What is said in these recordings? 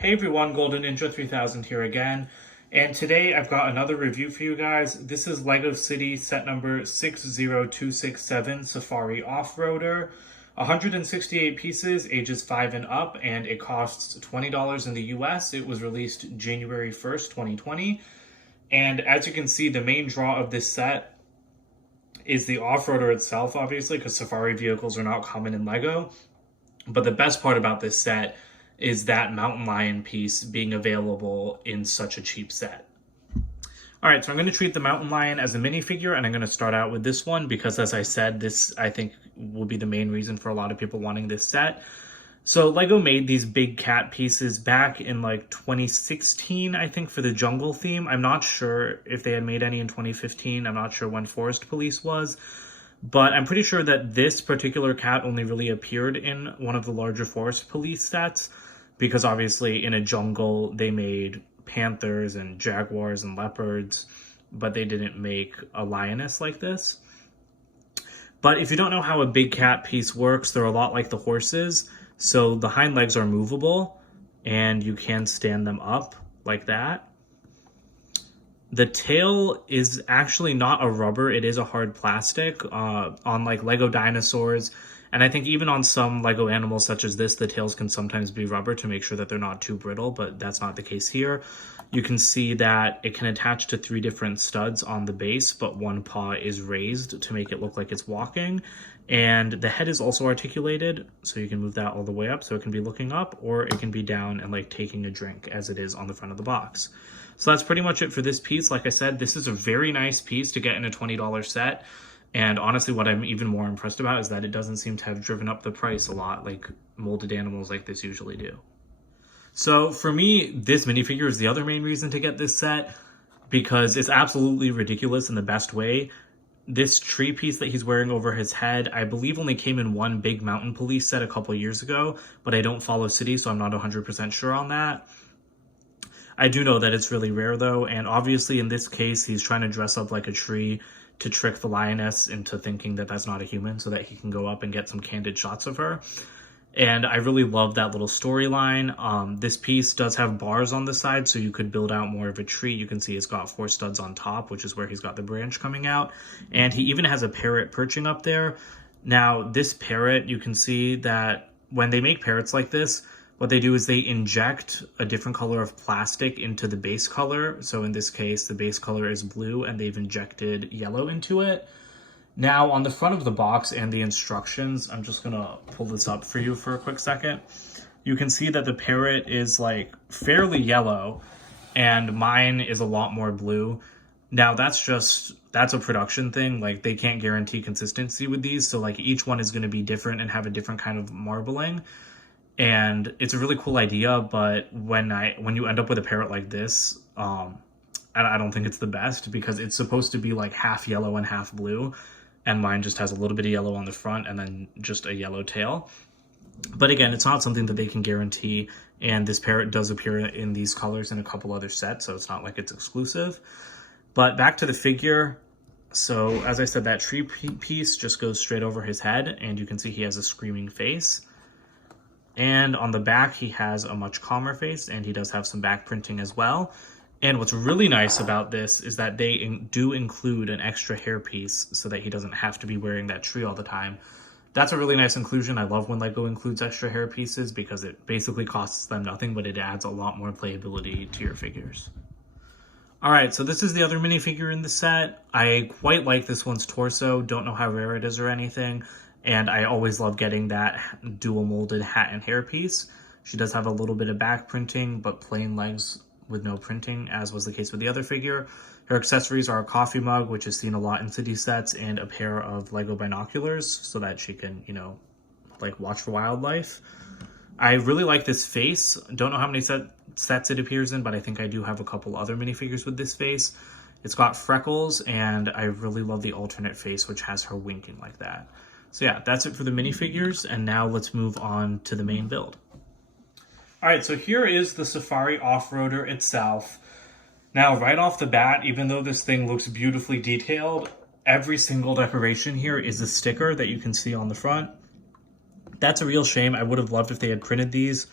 Hey everyone, Golden Ninja 3000 here again, and today I've got another review for you guys. This is LEGO City set number 60267 Safari Off-Roader. 168 pieces, ages 5 and up, and it costs $20 in the US. It was released January 1st, 2020. And as you can see, the main draw of this set is the off-roader itself, obviously, because Safari vehicles are not common in LEGO. But the best part about this set is that Mountain Lion piece being available in such a cheap set. All right, so I'm going to treat the Mountain Lion as a minifigure, and I'm going to start out with this one because, as I said, this I think will be the main reason for a lot of people wanting this set. So LEGO made these big cat pieces back in like 2016, I think, for the jungle theme. I'm not sure if they had made any in 2015. I'm not sure when Forest Police was. But I'm pretty sure that this particular cat only really appeared in one of the larger Forest Police sets, because obviously in a jungle they made panthers and jaguars and leopards, but they didn't make a lioness like this. But if you don't know how a big cat piece works, they're a lot like the horses. So the hind legs are movable and you can stand them up like that. The tail is actually not a rubber, it is a hard plastic. On like Lego dinosaurs, and I think even on some Lego animals such as this, the tails can sometimes be rubber to make sure that they're not too brittle, but that's not the case here. You can see that it can attach to 3 different studs on the base, but one paw is raised to make it look like it's walking. And the head is also articulated, so you can move that all the way up, so it can be looking up, or it can be down and like taking a drink as it is on the front of the box. So that's pretty much it for this piece. Like I said, this is a very nice piece to get in a $20 set. And honestly, what I'm even more impressed about is that it doesn't seem to have driven up the price a lot like molded animals like this usually do. So for me, this minifigure is the other main reason to get this set, because it's absolutely ridiculous in the best way. This tree piece that he's wearing over his head, I believe only came in one big Mountain Police set a couple years ago, but I don't follow City, so I'm not 100% sure on that. I do know that it's really rare though, and obviously in this case he's trying to dress up like a tree to trick the lioness into thinking that that's not a human so that he can go up and get some candid shots of her. And I really love that little storyline. This piece does have bars on the side, so you could build out more of a tree. You can see it's got 4 studs on top, which is where he's got the branch coming out. And he even has a parrot perching up there. Now, this parrot, you can see that when they make parrots like this, what they do is they inject a different color of plastic into the base color. So in this case, the base color is blue and they've injected yellow into it. Now on the front of the box and the instructions, I'm just gonna pull this up for you for a quick second. You can see that the parrot is like fairly yellow and mine is a lot more blue. Now that's a production thing. Like they can't guarantee consistency with these. So like each one is gonna be different and have a different kind of marbling. And it's a really cool idea, but when you end up with a parrot like this, I don't think it's the best, because it's supposed to be like half yellow and half blue, and mine just has a little bit of yellow on the front and then just a yellow tail. But again, it's not something that they can guarantee, and this parrot does appear in these colors in a couple other sets, so it's not like it's exclusive. But back to the figure. So as I said, that tree piece just goes straight over his head, and you can see he has a screaming face. And on the back, he has a much calmer face, and he does have some back printing as well. And what's really nice about this is that they do include an extra hair piece so that he doesn't have to be wearing that tree all the time. That's a really nice inclusion. I love when LEGO includes extra hair pieces because it basically costs them nothing, but it adds a lot more playability to your figures. All right, so this is the other minifigure in the set. I quite like this one's torso. Don't know how rare it is or anything. And I always love getting that dual molded hat and hair piece. She does have a little bit of back printing, but plain legs with no printing, as was the case with the other figure. Her accessories are a coffee mug, which is seen a lot in City sets, and a pair of Lego binoculars so that she can, like watch for wildlife. I really like this face. Don't know how many sets it appears in, but I think I do have a couple other minifigures with this face. It's got freckles, and I really love the alternate face, which has her winking like that. So yeah, that's it for the minifigures, and now let's move on to the main build. All right, so here is the Safari Off-Roader itself. Now, right off the bat, even though this thing looks beautifully detailed, every single decoration here is a sticker that you can see on the front. That's a real shame. I would have loved if they had printed these,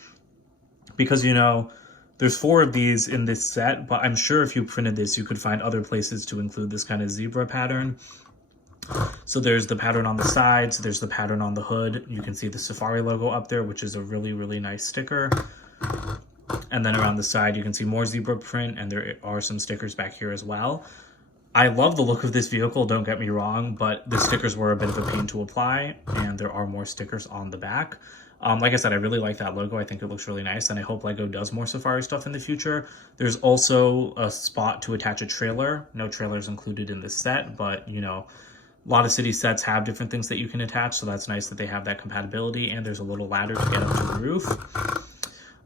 because, you know, there's 4 of these in this set, but I'm sure if you printed this, you could find other places to include this kind of zebra pattern. So there's the pattern on the sides, there's the pattern on the hood. You can see the Safari logo up there, which is a really, really nice sticker. And then around the side, you can see more zebra print, and there are some stickers back here as well. I love the look of this vehicle, don't get me wrong, but the stickers were a bit of a pain to apply, and there are more stickers on the back. Like I said, I really like that logo. I think it looks really nice, and I hope LEGO does more Safari stuff in the future. There's also a spot to attach a trailer. No trailers included in this set, but, you know, a lot of city sets have different things that you can attach, so that's nice that they have that compatibility, and there's a little ladder to get up to the roof.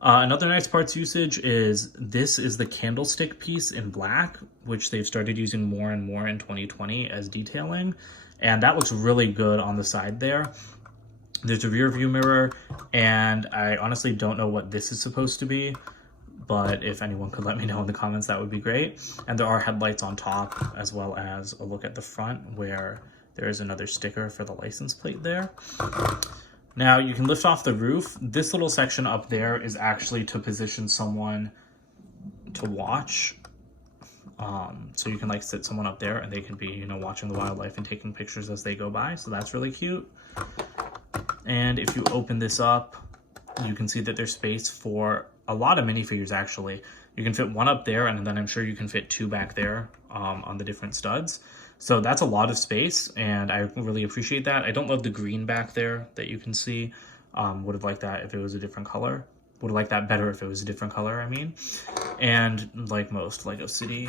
Another nice parts usage is this is the candlestick piece in black, which they've started using more and more in 2020 as detailing, and that looks really good on the side there. There's a rear view mirror, and I honestly don't know what this is supposed to be, but if anyone could let me know in the comments, that would be great. And there are headlights on top, as well as a look at the front where there is another sticker for the license plate there. Now you can lift off the roof. This little section up there is actually to position someone to watch. So you can like sit someone up there and they can be, you know, watching the wildlife and taking pictures as they go by. So that's really cute. And if you open this up, you can see that there's space for a lot of minifigures actually. You can fit one up there, and then I'm sure you can fit 2 back there on the different studs. So that's a lot of space, and I really appreciate that. I don't love the green back there that you can see. Would have liked that if it was a different color. Would have liked that better if it was a different color, I mean. And like most LEGO City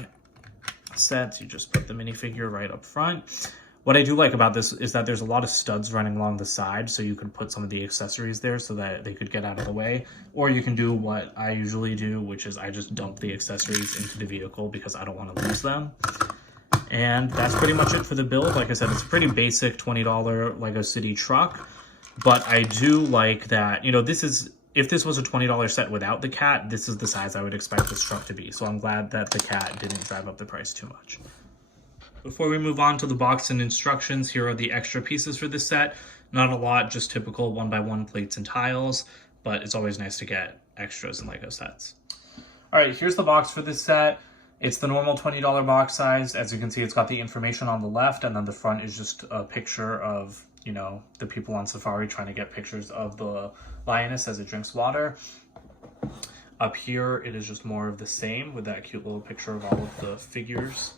sets, you just put the minifigure right up front. What I do like about this is that there's a lot of studs running along the side, so you could put some of the accessories there so that they could get out of the way. Or you can do what I usually do, which is I just dump the accessories into the vehicle because I don't want to lose them. And that's pretty much it for the build. Like I said, it's a pretty basic $20 LEGO City truck, but I do like that, you know, this is, if this was a $20 set without the cat, this is the size I would expect this truck to be. So I'm glad that the cat didn't drive up the price too much. Before we move on to the box and instructions, here are the extra pieces for this set. Not a lot, just typical 1x1 plates and tiles, but it's always nice to get extras in LEGO sets. All right, here's the box for this set. It's the normal $20 box size. As you can see, it's got the information on the left, and then the front is just a picture of, you know, the people on Safari trying to get pictures of the lioness as it drinks water. Up here, it is just more of the same with that cute little picture of all of the figures.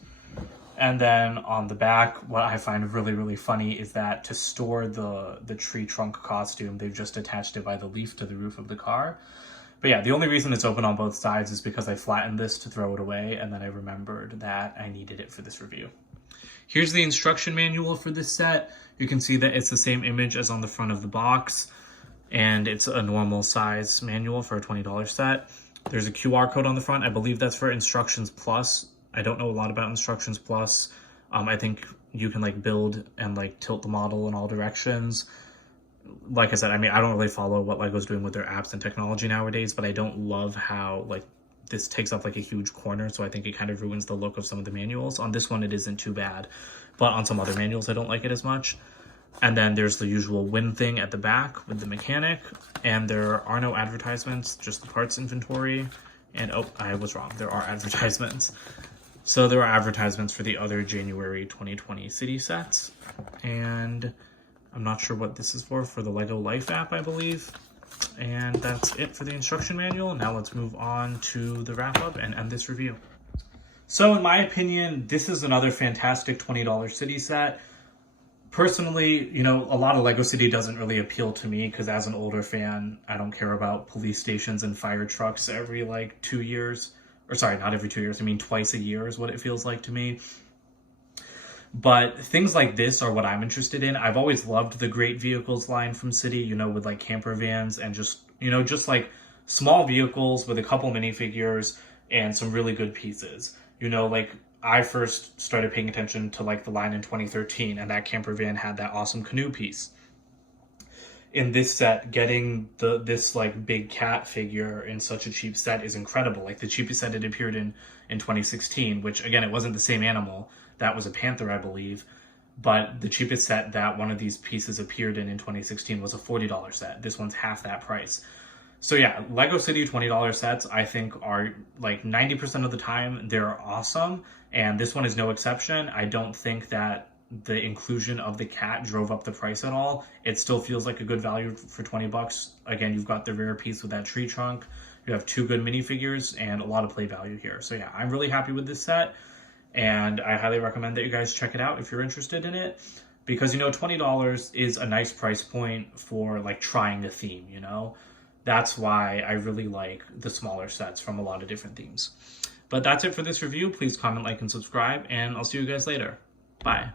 And then on the back, what I find really, really funny is that to store the tree trunk costume, they've just attached it by the leaf to the roof of the car. But yeah, the only reason it's open on both sides is because I flattened this to throw it away, and then I remembered that I needed it for this review. Here's the instruction manual for this set. You can see that it's the same image as on the front of the box, and it's a normal size manual for a $20 set. There's a QR code on the front. I believe that's for Instructions Plus. I don't know a lot about Instructions Plus. I think you can like build and like tilt the model in all directions. Like I said, I mean, I don't really follow what LEGO's doing with their apps and technology nowadays, but I don't love how like this takes up like a huge corner, so I think it kind of ruins the look of some of the manuals. On this one, it isn't too bad, but on some other manuals, I don't like it as much. And then there's the usual win thing at the back with the mechanic, and there are no advertisements, just the parts inventory. And oh, I was wrong, there are advertisements. So there are advertisements for the other January 2020 city sets, and I'm not sure what this is for the LEGO Life app, I believe. And that's it for the instruction manual. Now let's move on to the wrap-up and end this review. So in my opinion, this is another fantastic $20 city set. Personally, you know, a lot of LEGO City doesn't really appeal to me because as an older fan, I don't care about police stations and fire trucks every like 2 years. Or sorry, not every 2 years, I mean twice a year is what it feels like to me. But things like this are what I'm interested in. I've always loved the Great Vehicles line from City, you know, with like camper vans and just, you know, just like small vehicles with a couple minifigures and some really good pieces. You know, like I first started paying attention to like the line in 2013, and that camper van had that awesome canoe piece. In this set, getting this like big cat figure in such a cheap set is incredible. Like the cheapest set it appeared in 2016, which again, it wasn't the same animal. That was a panther, I believe. But the cheapest set that one of these pieces appeared in 2016 was a $40 set. This one's half that price. So yeah, Lego City $20 sets I think are like 90% of the time they're awesome, and this one is no exception. I don't think that the inclusion of the cat drove up the price at all. It still feels like a good value for 20 bucks. Again, you've got the rare piece with that tree trunk. You have two good minifigures and a lot of play value here. So yeah, I'm really happy with this set, and I highly recommend that you guys check it out if you're interested in it, because you know $20 is a nice price point for like trying a theme, you know. That's why I really like the smaller sets from a lot of different themes. But that's it for this review. Please comment, like, and subscribe, and I'll see you guys later. Bye.